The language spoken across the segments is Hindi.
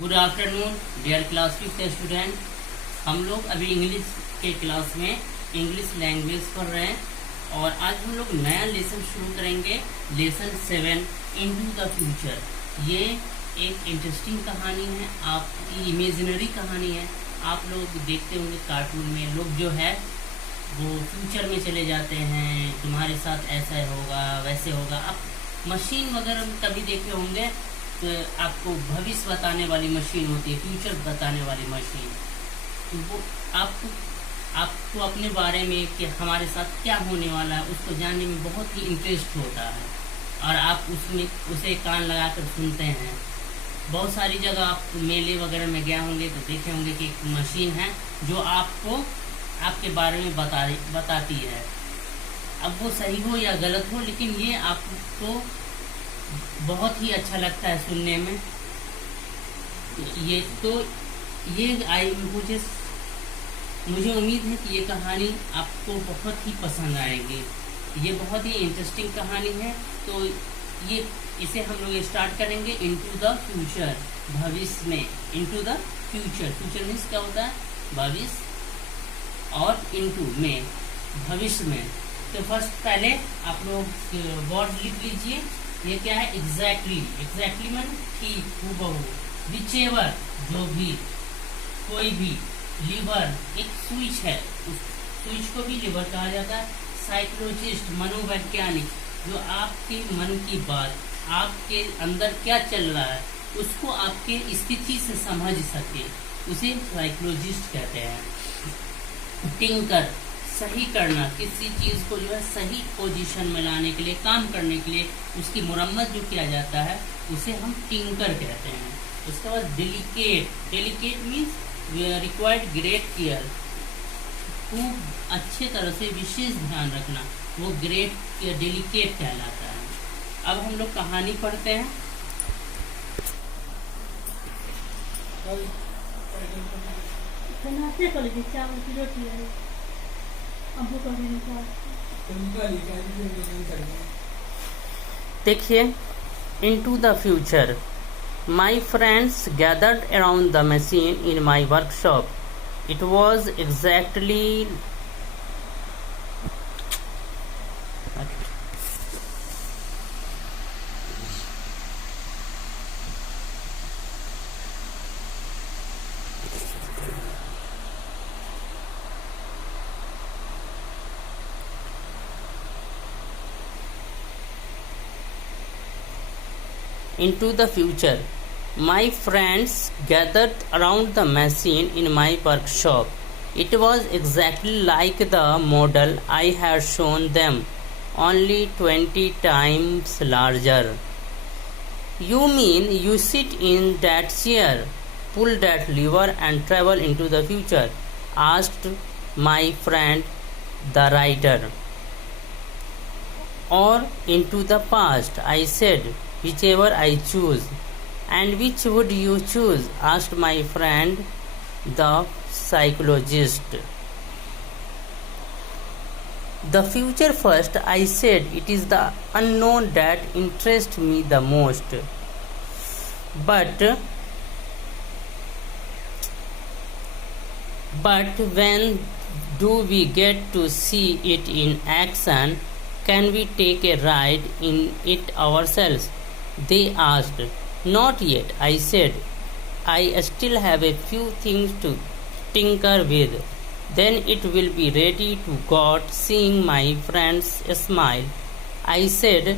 Good afternoon dear class 5 student. हम लोग अभी इंग्लिश के क्लास में इंग्लिश लैंग्वेज पढ़ रहे हैं और आज हम लोग नया लेसन शुरू करेंगे, लेसन 7 इनटू द फ्यूचर। ये एक इंटरेस्टिंग कहानी है, आपकी इमेजिनरी कहानी है। आप लोग देखते होंगे कार्टून में लोग जो है वो फ्यूचर में चले जाते हैं, तुम्हारे साथ ऐसा होगा वैसे होगा। आप मशीन वगैरह कभी देखे होंगे तो आपको भविष्य बताने वाली मशीन होती है, फ्यूचर बताने वाली मशीन। तो वो आपको अपने बारे में कि हमारे साथ क्या होने वाला है उसको जानने में बहुत ही इंटरेस्ट होता है और आप उसमें उसे कान लगाकर सुनते हैं। बहुत सारी जगह आप मेले वगैरह में गए होंगे तो देखे होंगे कि एक मशीन है जो आपको आपके बारे में बताती है। अब वो सही हो या गलत हो, लेकिन ये आपको बहुत ही अच्छा लगता है सुनने में। मुझे उम्मीद है कि ये कहानी आपको बहुत ही पसंद आएगी। ये बहुत ही इंटरेस्टिंग कहानी है। तो इसे हम लोग स्टार्ट करेंगे इनटू द फ्यूचर, भविष्य में। Into the future, future means क्या होता है? भविष्य, और इनटू में भविष्य में। तो फर्स्ट पहले आप लोग वर्ड लिख लीजिए। ये क्या है? एग्जैक्टली। एग्जैक्टली मान ठीक, हूबहू। विचेवर, जो भी, कोई भी। लीवर, एक स्विच है, उस स्विच को भी लीवर कहा जाता है। साइकोलॉजिस्ट, मनोवैज्ञानिक, जो आपके मन की बात, आपके अंदर क्या चल रहा है उसको आपके स्थिति से समझ सके, उसे साइकोलॉजिस्ट कहते हैं। टिंकर, सही करना, किसी चीज को जो है सही पोजीशन में लाने के लिए, काम करने के लिए उसकी मुरम्मत जो किया जाता है उसे हम टिंकर कहते हैं। उसके बाद delicate. Delicate means required great care, खूब अच्छे तरह से विशेष ध्यान रखना, वो ग्रेट डेलिकेट कहलाता है। अब हम लोग कहानी पढ़ते हैं। देखिए, into the future. My friends gathered around the machine in my workshop. It was exactly into the future. My friends gathered around the machine in my workshop. It was exactly like the model I had shown them, only 20 times larger. You mean you sit in that chair, pull that lever and travel into the future? Asked my friend the writer. Or into the past, I said, whichever I choose. And which would you choose? Asked my friend the psychologist. The future first, I said. It is the unknown that interests me the most. But when do we get to see it in action? Can we take a ride in it ourselves? They asked. Not yet, I said. I still have a few things to tinker with. Then it will be ready to go. Seeing my friends smile, I said,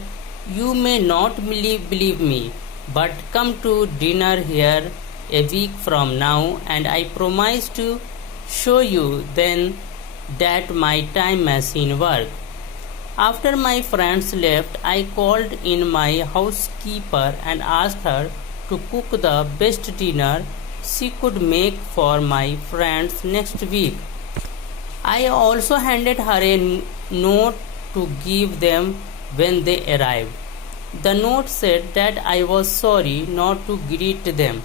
you may not believe me, but come to dinner here a week from now, and I promise to show you then that my time machine works. After my friends left, I called in my housekeeper and asked her to cook the best dinner she could make for my friends next week. I also handed her a note to give them when they arrived. The note said that I was sorry not to greet them,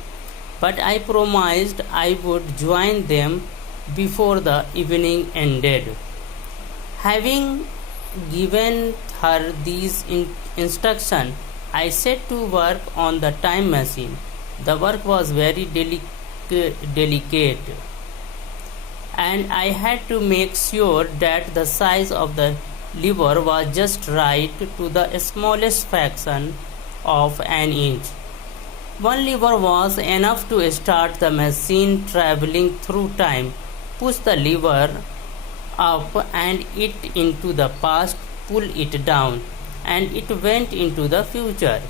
but I promised I would join them before the evening ended. Having given her these instructions, I set to work on the time machine. The work was very delicate, and I had to make sure that the size of the lever was just right to the smallest fraction of an inch. One lever was enough to start the machine traveling through time. Push the lever up and it into the past, pull it down, and it went into the future.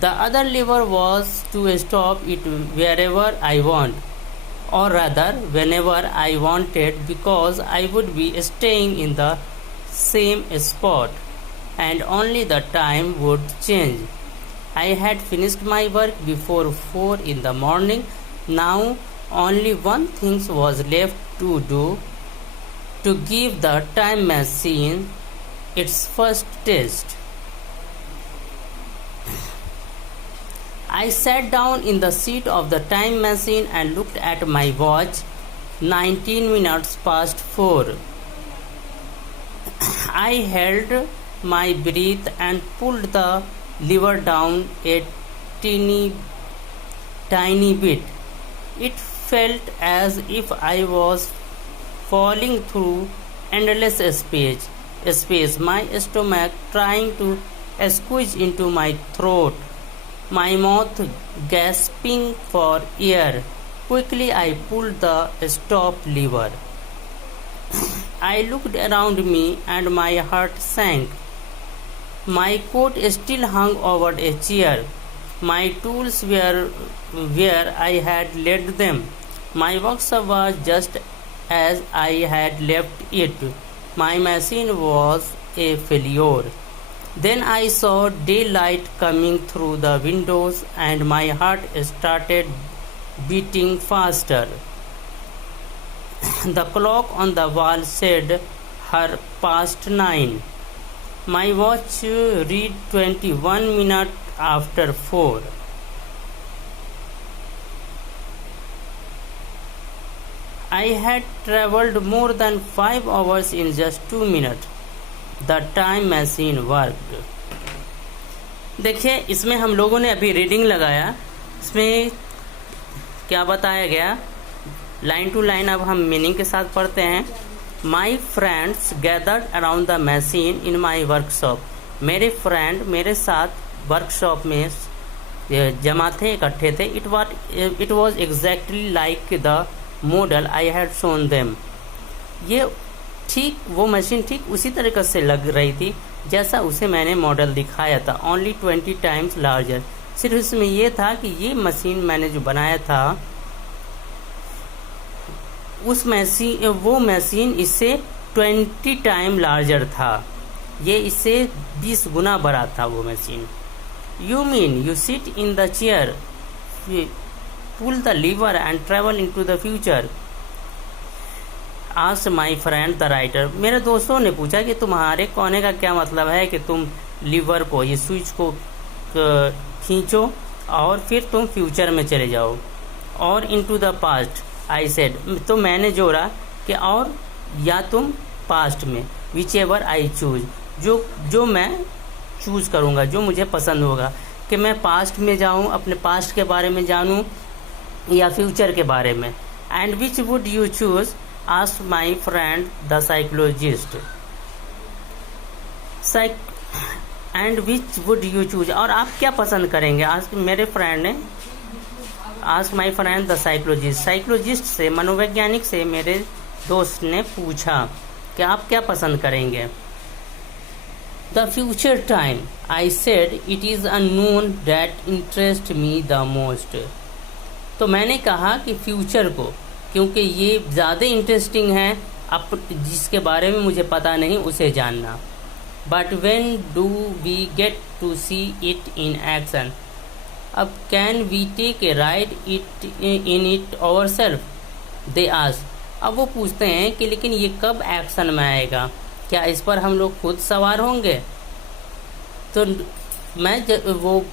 The other lever was to stop it wherever I want, or rather whenever I wanted, because I would be staying in the same spot and only the time would change. I had finished my work before 4 in the morning. Now only one thing was left to do: to give the time machine its first test. I sat down in the seat of the time machine and looked at my watch. 19 minutes past 4. I held my breath and pulled the lever down a tiny bit. It felt as if I was falling through endless space, my stomach trying to squeeze into my throat, my mouth gasping for air. Quickly I pulled the stop lever. I looked around me and my heart sank. My coat still hung over a chair. My tools were where I had left them. My workshop was just as I had left it. My machine was a failure. Then I saw daylight coming through the windows and my heart started beating faster. The clock on the wall said 9:30. My watch read 21 minutes after 4. I had traveled more than 5 hours in just 2 minutes. The time machine worked. देखिए, इसमें हम लोगों ने अभी रीडिंग लगाया. इसमें क्या बताया गया, लाइन टू लाइन अब हम मीनिंग के साथ पढ़ते हैं. My friends gathered around the machine in my workshop. मेरे फ्रेंड मेरे साथ वर्कशॉप में जमा थे, इकट्ठे थे. It was exactly like the model I had shown them. ये ठीक वो मशीन ठीक उसी तरीके से लग रही थी जैसा उसे मैंने मॉडल दिखाया था. Only 20 times larger. सिर्फ इसमें यह था कि ये मशीन मैंने जो बनाया था वो मशीन इससे 20 टाइम लार्जर था. ये इससे 20 गुना बड़ा था वो machine. You mean you sit in the chair, pull the lever and travel into the future. Asked my friend the writer. मेरे दोस्तों ने पूछा कि तुम्हारे कहने का क्या मतलब है कि तुम लीवर को, ये स्विच को खींचो और फिर तुम फ्यूचर में चले जाओ. और into the past I said. तो मैंने जोड़ा कि और या तुम पास्ट में. विच एवर आई चूज, जो मैं चूज करूँगा, जो मुझे पसंद होगा, कि मैं पास्ट में जाऊँ, अपने पास्ट के बारे में जानूँ या फ्यूचर के बारे में. And which would you choose, asked my friend the psychologist. And which would you choose? और आप क्या पसंद करेंगे? आज मेरे फ्रेंड ने asked my friend the psychologist. Psychologist से, मनोवैज्ञानिक से मेरे दोस्त ने पूछा कि आप क्या पसंद करेंगे. The future time, I said. It is unknown that interests me the most. तो मैंने कहा कि फ्यूचर को, क्योंकि ये ज़्यादा इंटरेस्टिंग है, अब जिसके बारे में मुझे पता नहीं उसे जानना. But when do we get to see it in action. अब can we take a ride in it आवर सेल्फ, दे आस्क. अब वो पूछते हैं कि लेकिन ये कब एक्शन में आएगा, क्या इस पर हम लोग खुद सवार होंगे. तो वो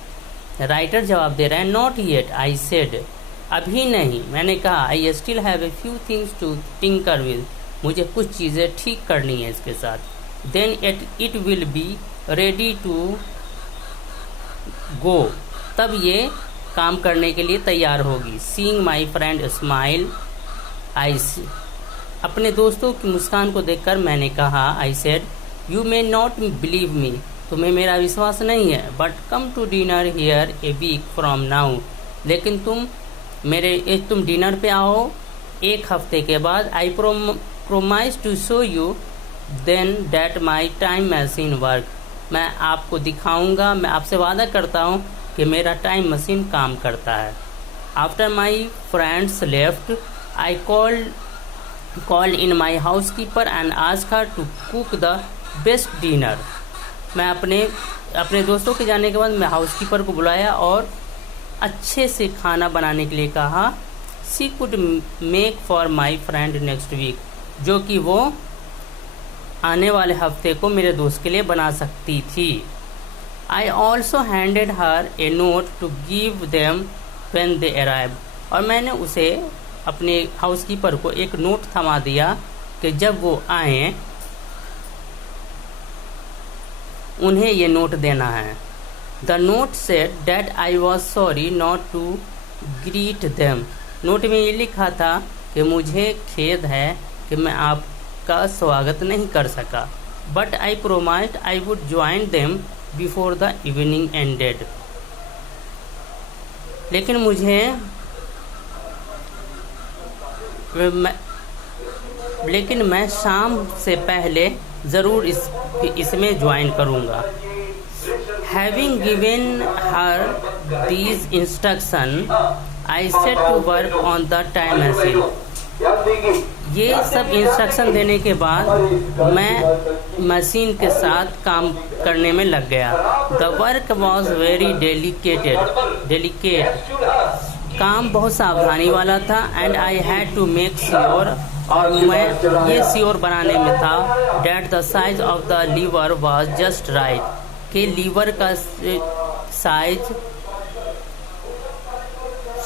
राइटर जवाब दे रहा है. Not yet, I said. अभी नहीं, मैंने कहा. I still have a few things to tinker with. मुझे कुछ चीज़ें ठीक करनी है इसके साथ. Then it will be ready to go. तब ये काम करने के लिए तैयार होगी। Seeing my friend smile I अपने दोस्तों की मुस्कान को देखकर मैंने कहा, I said, you may not believe me, तुम्हें मेरा विश्वास नहीं है, but come to dinner here a week from now, लेकिन तुम डिनर पे आओ एक हफ्ते के बाद। I promise to show you then that my time machine work, मैं आपको दिखाऊंगा, मैं आपसे वादा करता हूँ कि मेरा टाइम मशीन काम करता है। After my friends left I called in my housekeeper and asked her to cook the best dinner. मैं अपने दोस्तों के जाने के बाद मैं हाउस कीपर को बुलाया और अच्छे से खाना बनाने के लिए कहा। She could make for my friend next week, जो कि वो आने वाले हफ्ते को मेरे दोस्त के लिए बना सकती थी। I also handed her a note to give them when they arrive, और मैंने उसे अपने हाउसकीपर को एक नोट थमा दिया कि जब वो आए उन्हें ये नोट देना है। The note said that I was sorry not to greet them, note में ये लिखा था कि मुझे खेद है कि मैं आपका स्वागत नहीं कर सका, but I promised I would join them before the evening ended, लेकिन मैं शाम से पहले ज़रूर इसमें ज्वाइन करूँगा। Having given her these instructions I set to work on the time machine. ये सब इंस्ट्रक्शन देने के बाद मैं मशीन के साथ काम करने में लग गया। The work was very delicate, काम बहुत सावधानी वाला था। And I had to make sure, और मैं ये श्योर बनाने में था that the size of the lever was just right, कि लीवर का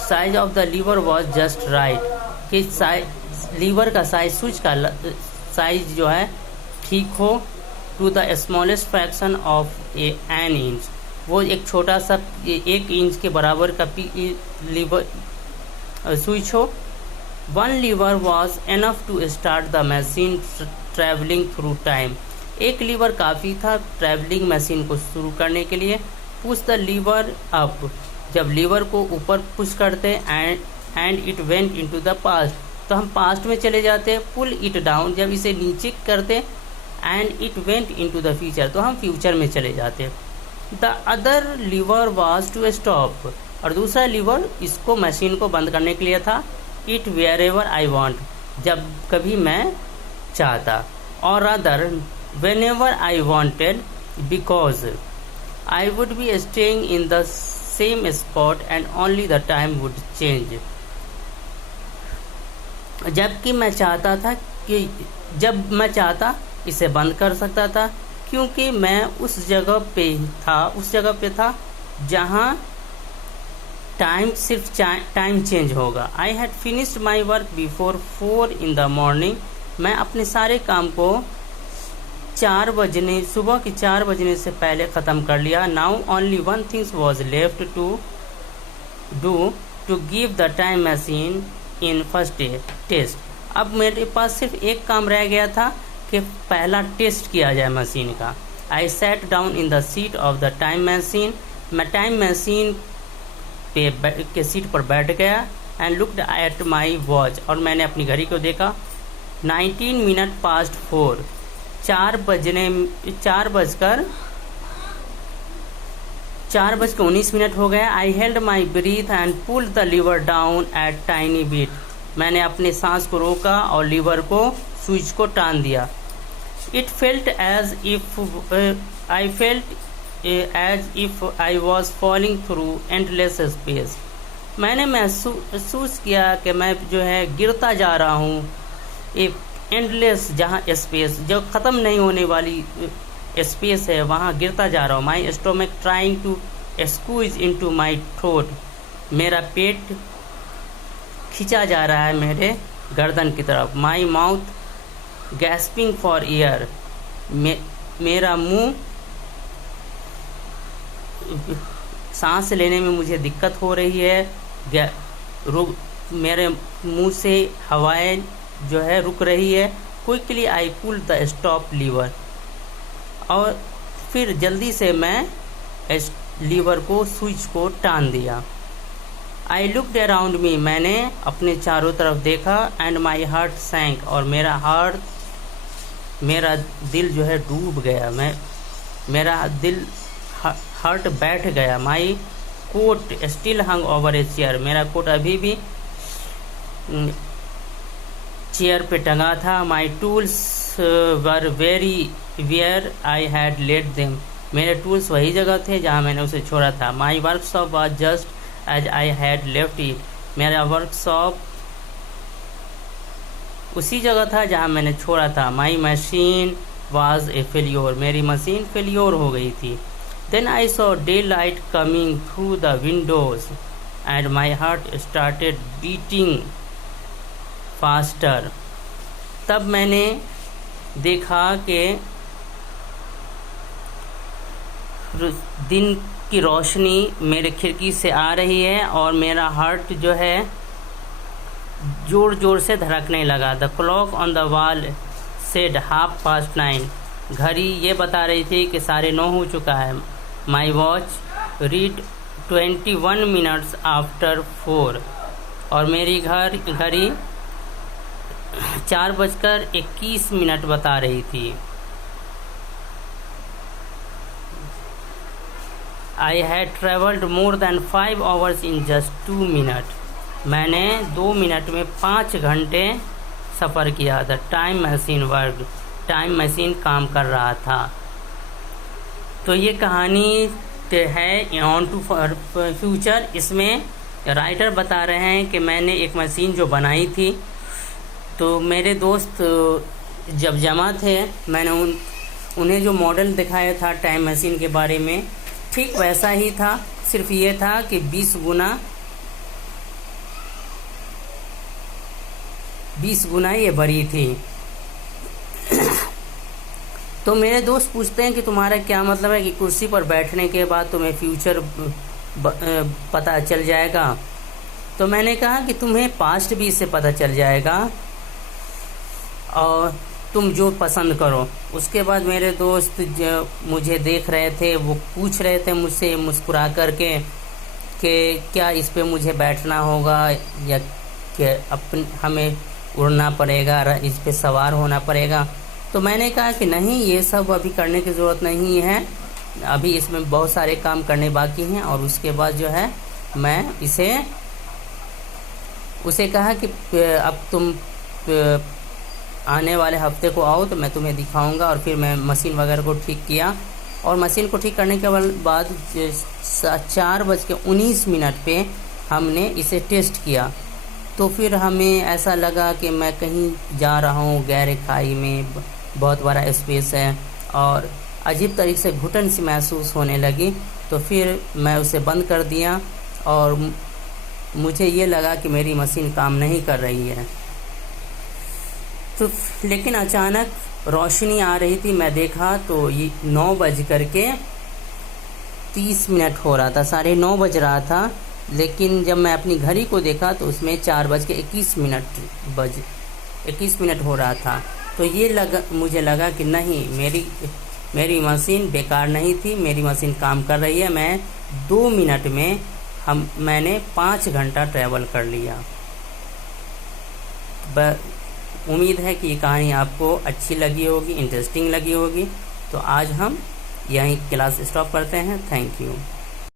size of the lever was just right, कि लीवर का साइज, स्विच का साइज जो है ठीक हो। To the smallest fraction of an inch, वो एक छोटा सा 1 इंच के बराबर का लीवर स्विच हो। One lever was enough to start the machine travelling through time, एक लीवर काफ़ी था ट्रैवलिंग मशीन को शुरू करने के लिए। पुश द लीवर अप, जब लीवर को ऊपर पुश करते and it went into the past, तो हम पास्ट में चले जाते। पुल इट डाउन, जब इसे नीचे करते and it went into the future, तो हम फ्यूचर में चले जाते। The other lever was to stop, और दूसरा लीवर इसको मशीन को बंद करने के लिए था। It wherever I want, जब कभी मैं चाहता। और other whenever I wanted, because I would be staying in the same spot and only the time would change, जबकि मैं चाहता था कि जब मैं चाहता इसे बंद कर सकता था, क्योंकि मैं उस जगह पे था जहाँ टाइम सिर्फ टाइम चेंज होगा। I had finished my work before 4 in the morning, मैं अपने सारे काम को सुबह के 4 बजने से पहले ख़त्म कर लिया। Now only one things was left to do to give the time machine in first test. अब मेरे पास सिर्फ एक काम रह गया था कि पहला टेस्ट किया जाए मशीन का। I sat down in the seat of the time machine, मैं टाइम मशीन के सीट पर बैठ गया। And looked at my watch, और मैंने अपनी घड़ी को देखा। 19 मिनट पास्ट 4, 4 बजकर 19 मिनट हो गया। I held my breath and pulled the lever down at tiny bit, मैंने अपने सांस को रोका और लीवर को स्विच को टान दिया। It felt as if I was falling through endless space, मैंने महसूस किया कि मैं जो है गिरता जा रहा हूँ एक एंडलेस, जहाँ स्पेस जो ख़त्म नहीं होने वाली स्पेस है वहाँ गिरता जा रहा हूँ। My stomach trying to squeeze into my throat, मेरा पेट खींचा जा रहा है मेरे गर्दन की तरफ। My mouth gasping for air, मेरा मुंह सांस लेने में मुझे दिक्कत हो रही है, मेरे मुंह से हवाएं जो है रुक रही है। Quickly I pull the stop lever, और फिर जल्दी से मैं लीवर को, स्विच को टान दिया। आई लुक्ड अराउंड मी, मैंने अपने चारों तरफ देखा। एंड माई हार्ट सैंक, और मेरा दिल जो है डूब गया। मेरा दिल हार्ट बैठ गया। My coat still hung over a chair, मेरा कोट अभी भी चेयर पे टंगा था। My tools were very where I had let them, मेरे टूल्स वही जगह थे जहाँ मैंने उसे छोड़ा था। My workshop was just as I had left it, मेरा वर्कशॉप उसी जगह था जहाँ मैंने छोड़ा था। My machine was a failure, मेरी मशीन फेल्योर हो गई थी। Then I saw day light coming through the Windows and my heart started beating faster, तब मैंने देखा कि दिन की रोशनी मेरे खिड़की से आ रही है और मेरा हार्ट जो है जोर जोर से धड़कने लगा। The clock on the wall said 9:30, घड़ी ये बता रही थी कि 9:30 हो चुका है। My watch read 21 minutes after 4, और मेरी घड़ी 4:21 बता रही थी। I had travelled more than 5 hours in just 2 minutes, मैंने 2 मिनट में 5 घंटे सफ़र किया। The time machine work, time machine काम कर रहा था। तो ये कहानी है ऑन टू फ्यूचर। इसमें राइटर बता रहे हैं कि मैंने एक मशीन जो बनाई थी, तो मेरे दोस्त जब जमा थे, मैंने उन्हें जो मॉडल दिखाया था टाइम मशीन के बारे में, ठीक वैसा ही था। सिर्फ ये था कि 20 गुना ये बड़ी थी। तो मेरे दोस्त पूछते हैं कि तुम्हारा क्या मतलब है कि कुर्सी पर बैठने के बाद तुम्हें फ्यूचर पता चल जाएगा। तो मैंने कहा कि तुम्हें पास्ट भी इससे पता चल जाएगा और तुम जो पसंद करो। उसके बाद मेरे दोस्त जो मुझे देख रहे थे वो पूछ रहे थे मुझसे मुस्कुरा करके कि क्या इस पे मुझे बैठना होगा या कि हमें उड़ना पड़ेगा, इस पे सवार होना पड़ेगा। तो मैंने कहा कि नहीं, ये सब अभी करने की ज़रूरत नहीं है, अभी इसमें बहुत सारे काम करने बाकी हैं। और उसके बाद जो है मैं उसे कहा कि अब तुम आने वाले हफ्ते को आओ तो मैं तुम्हें दिखाऊंगा। और फिर मैं मशीन वगैरह को ठीक किया, और मशीन को ठीक करने के बाद 4:19 पे हमने इसे टेस्ट किया। तो फिर हमें ऐसा लगा कि मैं कहीं जा रहा हूँ गहरे खाई में, बहुत बड़ा स्पेस है, और अजीब तरीके से घुटन सी महसूस होने लगी। तो फिर मैं उसे बंद कर दिया और मुझे ये लगा कि मेरी मशीन काम नहीं कर रही है। तो लेकिन अचानक रोशनी आ रही थी, मैं देखा तो ये 9:30 हो रहा था, 9:30 बज रहा था। लेकिन जब मैं अपनी घड़ी को देखा तो उसमें 4:21 हो रहा था। तो ये मुझे लगा कि नहीं, मेरी मशीन बेकार नहीं थी, मेरी मशीन काम कर रही है। मैं 2 मिनट में मैंने 5 घंटा ट्रैवल कर लिया। उम्मीद है कि ये कहानी आपको अच्छी लगी होगी, इंटरेस्टिंग लगी होगी। तो आज हम यहीं क्लास स्टॉप करते हैं। Thank you.